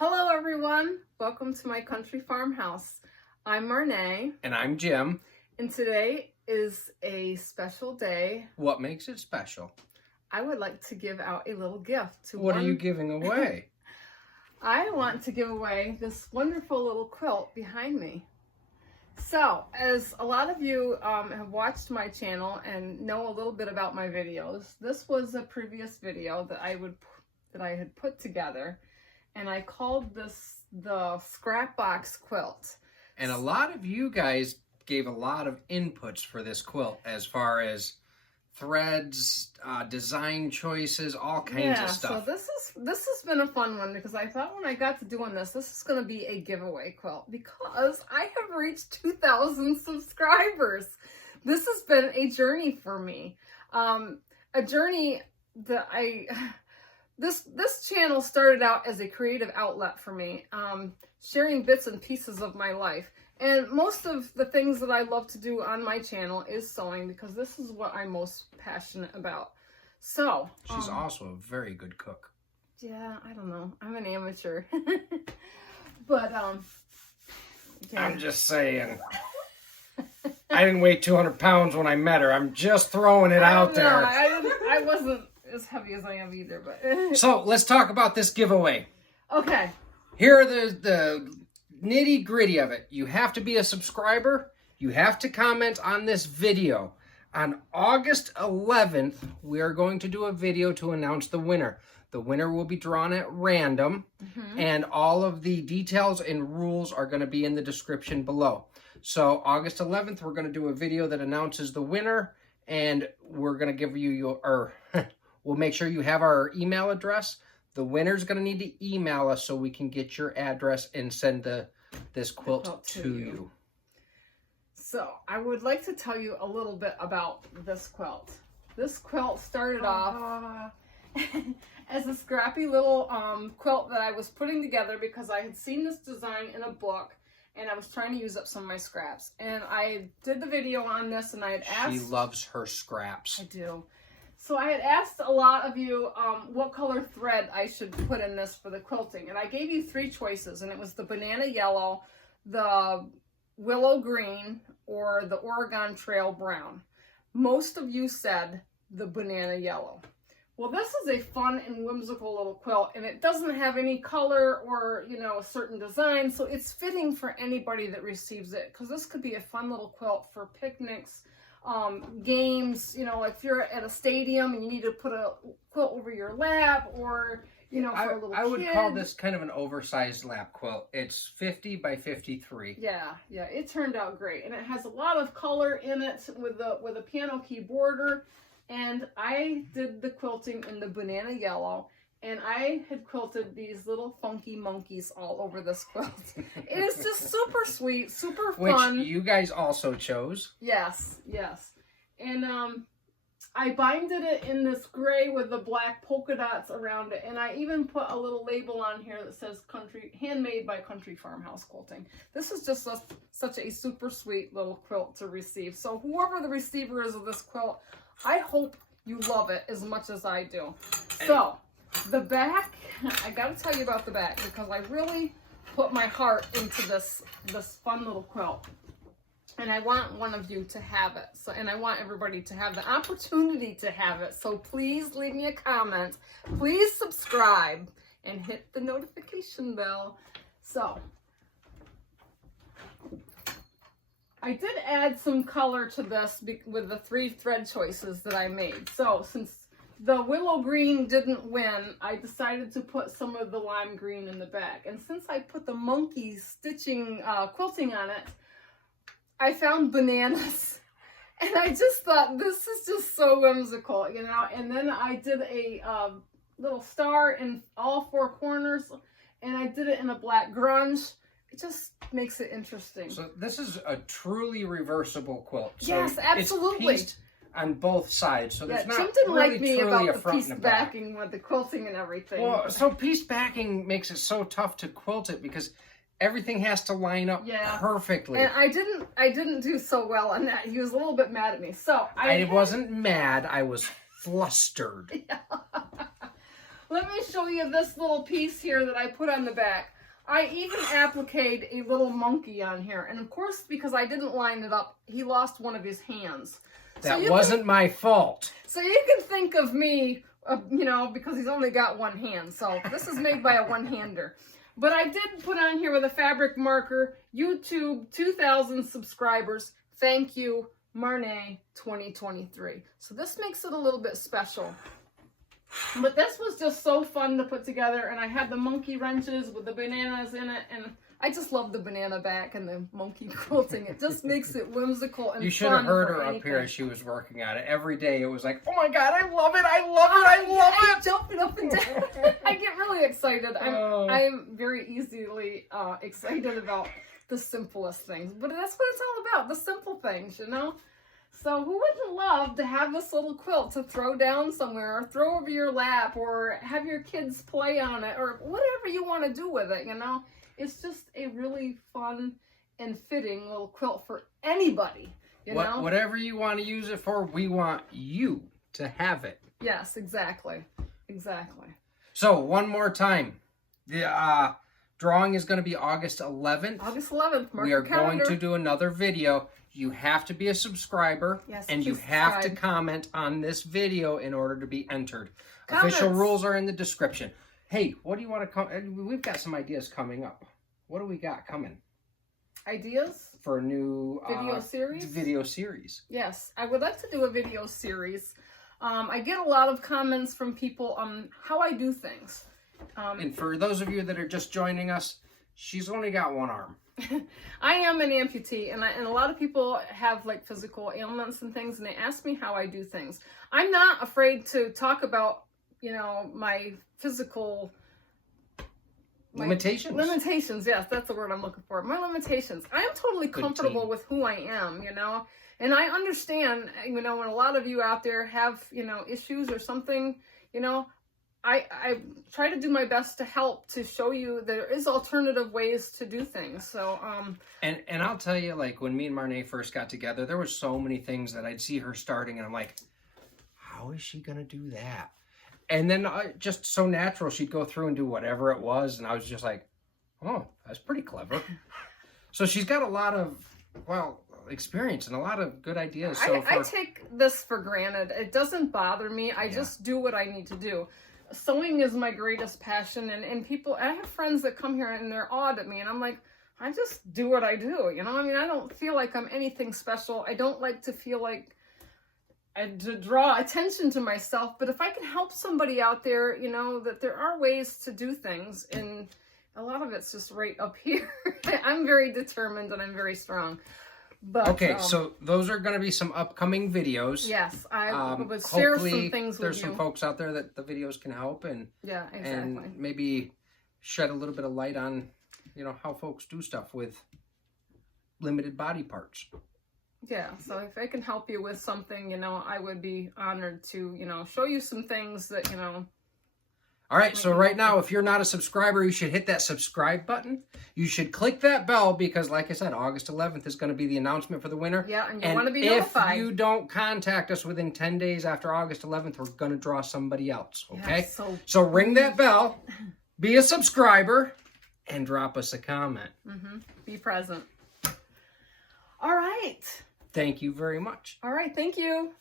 Hello everyone, welcome to my country farmhouse. I'm Marnay. And I'm Jim. And today is a special day. What makes it special? I would like to give out a little gift to What are you giving away? I want to give away this wonderful little quilt behind me. So, as a lot of you have watched my channel and know a little bit about my videos, this was a previous video that I had put together. And I called this the Scrap Box Quilt. And a lot of you guys gave a lot of inputs for this quilt as far as threads, design choices, all kinds of stuff. So this has been a fun one because I thought when I got to doing this is going to be a giveaway quilt because I have reached 2,000 subscribers. This has been a journey for me. A journey that This channel started out as a creative outlet for me, sharing bits and pieces of my life. And most of the things that I love to do on my channel is sewing because this is what I'm most passionate about. So she's also a very good cook. Yeah, I don't know. I'm an amateur. But yeah. I'm just saying. I didn't weigh 200 pounds when I met her. I'm just throwing it out there. I wasn't as heavy as I am either, but so let's talk about this giveaway. Okay. Here are the nitty gritty of it. You have to be a subscriber. You have to comment on this video. On August 11th, we are going to do a video to announce the winner. The winner will be drawn at random, and all of the details and rules are going to be in the description below. So August 11th, we're going to do a video that announces the winner, and we're going to give you your... We'll make sure you have our email address. The winner's going to need to email us so we can get your address and send this quilt to you. So I would like to tell you a little bit about this quilt. This quilt started off as a scrappy little quilt that I was putting together because I had seen this design in a book and I was trying to use up some of my scraps. And I did the video on this and I had asked... She loves her scraps. I do. So I had asked a lot of you what color thread I should put in this for the quilting. And I gave you 3 choices. And it was the banana yellow, the willow green, or the Oregon Trail brown. Most of you said the banana yellow. Well, this is a fun and whimsical little quilt. And it doesn't have any color or, a certain design. So it's fitting for anybody that receives it. Because this could be a fun little quilt for picnics. Games, if you're at a stadium and you need to put a quilt over your lap or, for a little kid. I would call this kind of an oversized lap quilt. It's 50 by 53. Yeah, it turned out great. And it has a lot of color in it with a piano key border. And I did the quilting in the banana yellow. And I had quilted these little funky monkeys all over this quilt. It is just super sweet, super fun. Which you guys also chose. Yes. And I binded it in this gray with the black polka dots around it. And I even put a little label on here that says handmade by Country Farmhouse Quilting. This is just such a super sweet little quilt to receive. So whoever the receiver is of this quilt, I hope you love it as much as I do. So... the back, I gotta tell you about the back because I really put my heart into this fun little quilt. And I want one of you to have it. And I want everybody to have the opportunity to have it. So please leave me a comment. Please subscribe and hit the notification bell. So I did add some color to this with the 3 thread choices that I made. So since the willow green didn't win, I decided to put some of the lime green in the back. And since I put the monkey stitching, quilting on it, I found bananas. And I just thought, this is just so whimsical, And then I did a little star in all 4 corners. And I did it in a black grunge. It just makes it interesting. So this is a truly reversible quilt. So yes, absolutely. It's pieced on both sides, so there's not Jim didn't really like me truly about a the front pieced and a back. backing with the quilting and everything. Well, so pieced backing makes it so tough to quilt it because everything has to line up perfectly. And I didn't do so well on that. He was a little bit mad at me. So I wasn't mad. I was flustered. Yeah. let me show you this little piece here that I put on the back. I even appliqued a little monkey on here. And of course, because I didn't line it up, he lost one of his hands. That wasn't my fault. So you can think of me, you know, because he's only got one hand. So this is made by a one-hander. But I did put on here with a fabric marker, YouTube 2,000 subscribers. Thank you, Marnay 2023. So this makes it a little bit special. But this was just so fun to put together, and I had the monkey wrenches with the bananas in it, and I just love the banana back and the monkey quilting. It just makes it whimsical and fun. You should have heard her up here as she was working on it. Every day it was like, oh my God, I love it, I love it, I love it. Jumping up and down. I get really excited. I'm very easily excited about the simplest things. But that's what it's all about, the simple things, you know? So who wouldn't love to have this little quilt to throw down somewhere or throw over your lap or have your kids play on it or whatever you want to do with it, you know? It's just a really fun and fitting little quilt for anybody, you know? Whatever you want to use it for, we want you to have it. Yes, exactly. Exactly. So, one more time. The drawing is going to be August 11th. August 11th. Mark we your are calendar. going to do another video. You have to be a subscriber. Yes, and you have to comment on this video in order to be entered. Comments. Official rules are in the description. Hey, what do you want to come? We've got some ideas coming up. What do we got coming? Ideas? For a new video series? Video series. Yes, I would like to do a video series. I get a lot of comments from people on how I do things. And for those of you that are just joining us, she's only got one arm. I am an amputee, and a lot of people have like physical ailments and things, and they ask me how I do things. I'm not afraid to talk about, you know, my physical limitations. Limitations, yes, that's the word I'm looking for. My limitations. I am totally comfortable with who I am, you know, and I understand, you know, when a lot of you out there have, you know, issues or something, you know, I try to do my best to help to show you there is alternative ways to do things. So and I'll tell you, like when me and Marnay first got together, there were so many things that I'd see her starting, and I'm like, how is she gonna do that? And then just so natural, she'd go through and do whatever it was, and I was just like, oh, that's pretty clever. So she's got a lot of experience and a lot of good ideas. So I take this for granted. It doesn't bother me. I just do what I need to do. Sewing is my greatest passion, and people, I have friends that come here and they're awed at me, and I'm like, I just do what I do, you know? I mean, I don't feel like I'm anything special. I don't like to feel like to draw attention to myself, but if I can help somebody out there, you know, that there are ways to do things, and a lot of it's just right up here. I'm very determined and I'm very strong. But, okay, so those are going to be some upcoming videos. Yes, I would share some things with you. There's some folks out there that the videos can help, and and maybe shed a little bit of light on, you know, how folks do stuff with limited body parts. Yeah, so if I can help you with something, you know, I would be honored to, you know, show you some things that, you know. All right, so right now, if you're not a subscriber, you should hit that subscribe button. You should click that bell because, like I said, August 11th is going to be the announcement for the winner. Yeah, and you want to be notified. If you don't contact us within 10 days after August 11th, we're going to draw somebody else, okay? Yeah, so ring that bell, be a subscriber, and drop us a comment. Be present. All right. Thank you very much. All right, thank you.